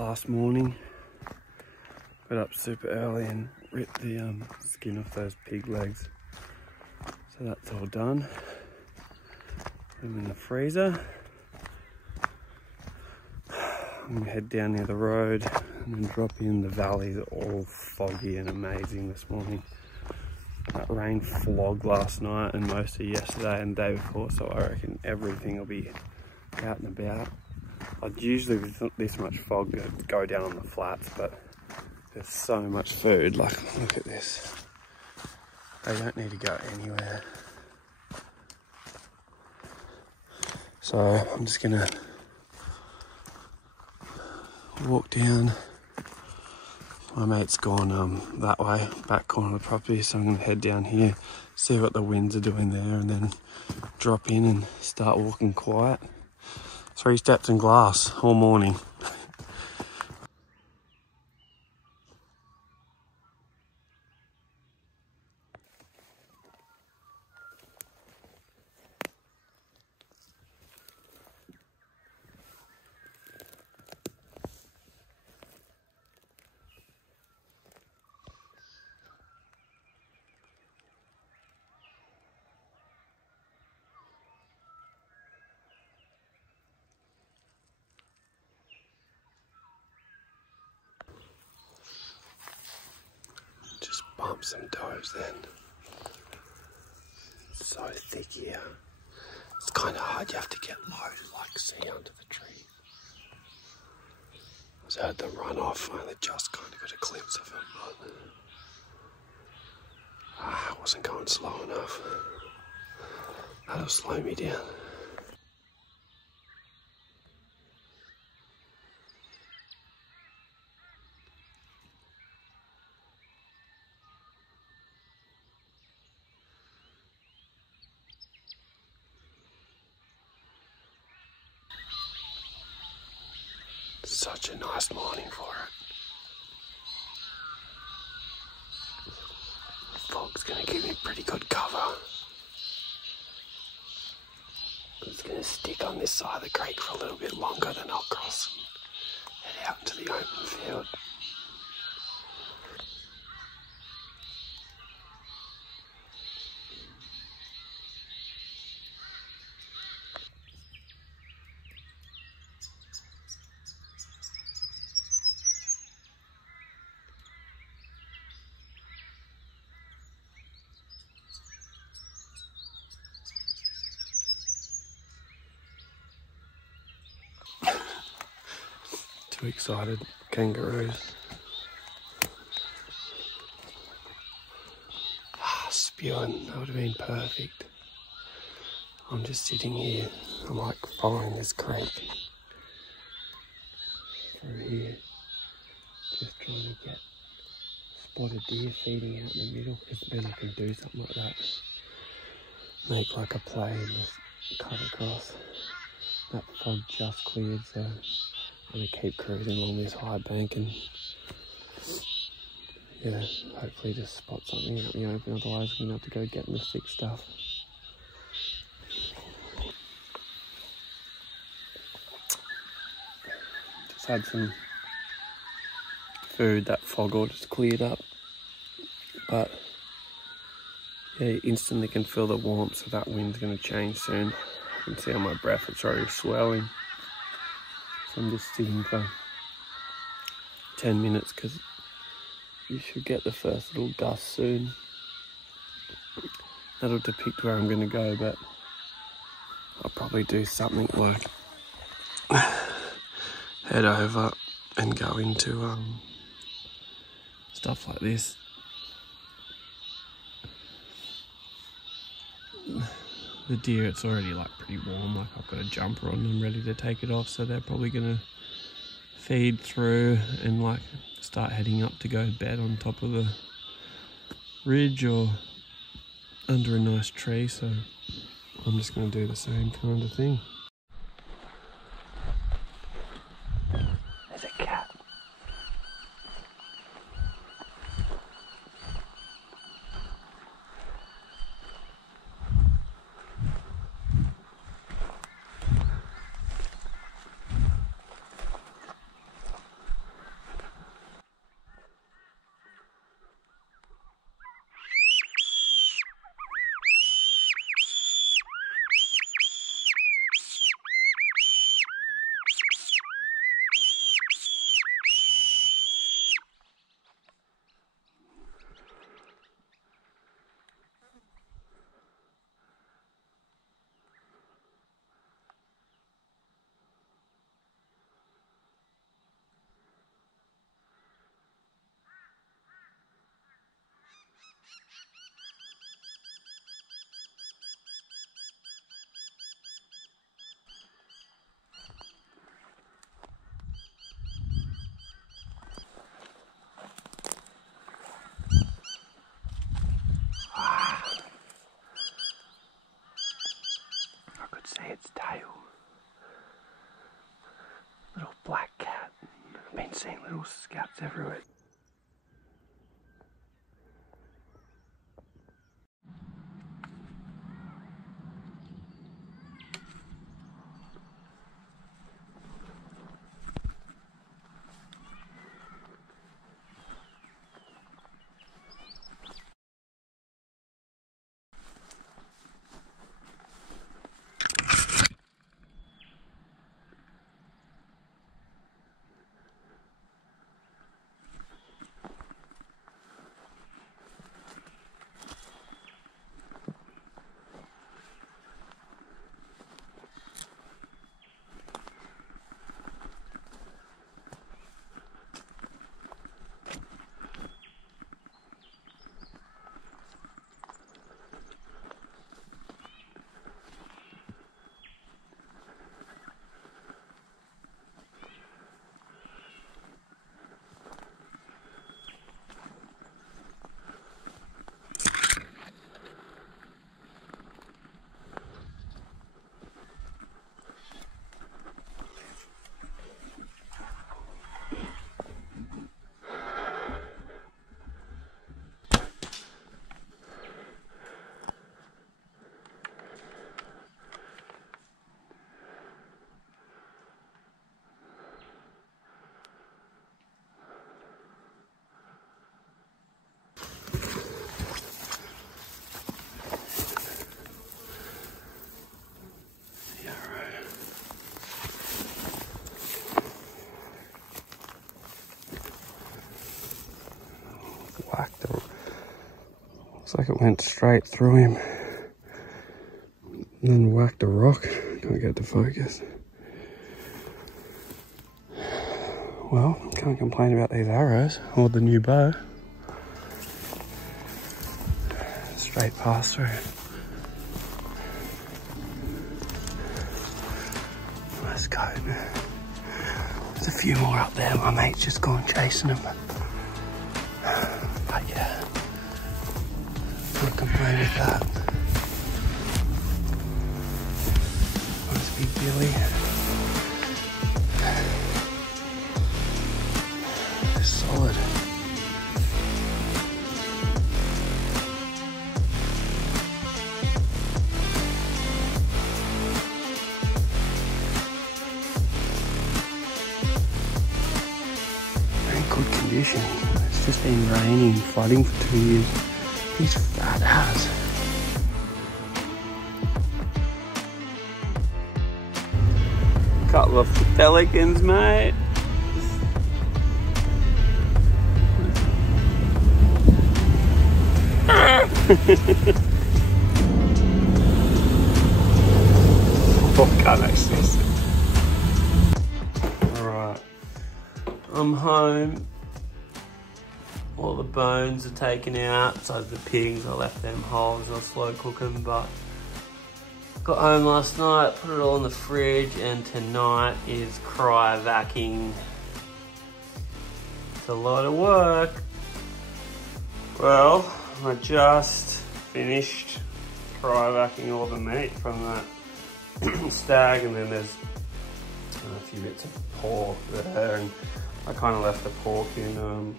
last morning. Got up super early and ripped the skin off those pig legs. So that's all done. Put them in the freezer. I'm gonna head down near the road and then drop in the valley. All foggy and amazing this morning. That rain flogged last night and most of yesterday and the day before, so I reckon everything will be out and about. I'd usually with this much fog go down on the flats, but there's so much food. Like, look at this. They don't need to go anywhere. So I'm just gonna walk down. My mate's gone that way, back corner of the property, so I'm gonna head down here, see what the winds are doing there, and then drop in and start walking quiet. 3 steps in glass all morning. Just bump some toes then. It's so thick here. It's kind of hard. You have to get low to like see under the tree. I just heard them run off. I only just kind of got a glimpse of it, but I wasn't going slow enough. That'll slow me down. Such a nice morning for it. The fog's going to give me pretty good cover. It's going to stick on this side of the creek for a little bit longer, then I'll cross and head out into the open field. Too excited, kangaroos. Spewing, that would have been perfect. I'm just sitting here, I'm like following this creek through here, just trying to get spotted deer feeding out in the middle, because then I can do something like that. Make like a play and just cut across. That fog just cleared, so I'm going to keep cruising along this high bank and yeah, hopefully just spot something out in the open, otherwise I'm going to have to go get in the thick stuff. Just had some food, that fog all just cleared up, but yeah, you instantly can feel the warmth, so that wind's going to change soon. I can see on my breath it's already swelling. So I'm just sitting for 10 minutes because you should get the first little gust soon. That'll depict where I'm going to go, but I'll probably do something like head over and go into stuff like this. The deer, it's already like pretty warm, like I've got a jumper on them ready to take it off, so they're probably going to feed through and like start heading up to go to bed on top of the ridge or under a nice tree, so I'm just going to do the same kind of thing. There's a cat. see its tail. Little black cat. I've been seeing little scats everywhere. Looks like it went straight through him. And then whacked a rock. Can't get to focus. Well, can't complain about these arrows or the new bow. Straight past through. Nice coat. There's a few more up there. My mate's just gone chasing them. But yeah, can't complain with that. Nice big billy. Solid. Very good condition. It's just been raining, flooding for 2 years. He's fat as. Couple of pelicans, mate. Oh, can't actually see. Alright, I'm home. All the bones are taken out, so the pigs, I left them whole, I'll slow cook them, but got home last night, put it all in the fridge, and tonight is cryovacuuming. It's a lot of work. Well, I just finished cryovacuuming all the meat from that stag, and then there's a few bits of pork there, and I kind of left the pork in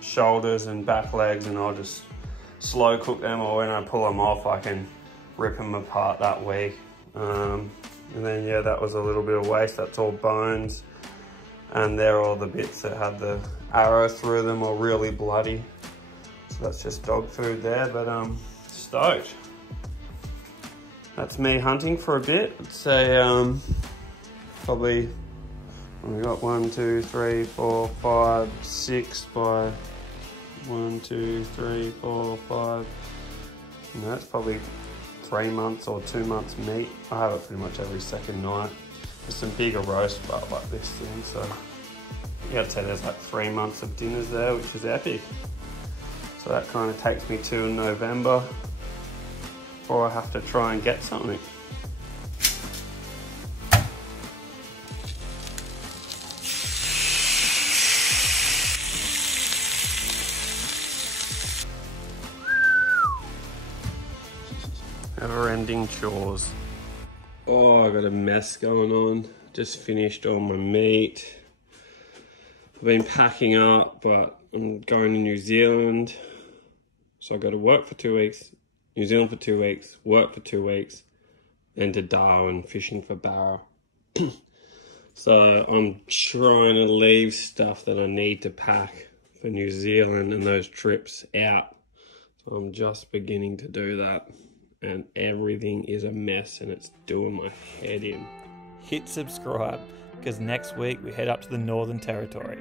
shoulders and back legs, and I'll just slow cook them, or when I pull them off I can rip them apart that week. And then yeah, that was a little bit of waste. That's all bones, and they're all the bits that had the arrow through them or really bloody. So that's just dog food there, but stoked. That's me hunting for a bit. I'd say probably, we got 1, 2, 3, 4, 5, 6 by 1, 2, 3, 4, 5. You know, that's probably 3 months or 2 months meat. I have it pretty much every second night. There's some bigger roast butt like this thing, so yeah, I'd say there's like 3 months of dinners there, which is epic. So that kind of takes me to November before I have to try and get something. Never-ending chores. Oh, I got a mess going on. Just finished all my meat. I've been packing up, but I'm going to New Zealand. So I got to work for 2 weeks, New Zealand for 2 weeks, work for 2 weeks, then to Darwin fishing for barra. So I'm trying to leave stuff that I need to pack for New Zealand and those trips out. So I'm just beginning to do that. And everything is a mess and it's doing my head in. Hit subscribe, because next week we head up to the Northern Territory.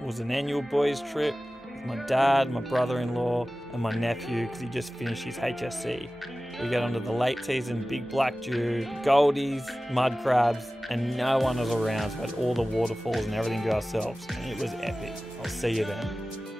It was an annual boys trip with my dad, my brother-in-law and my nephew, because he just finished his HSC. We got onto the late season big black dew, goldies, mud crabs, and no one was around, so we had all the waterfalls and everything to ourselves, and it was epic. I'll see you then.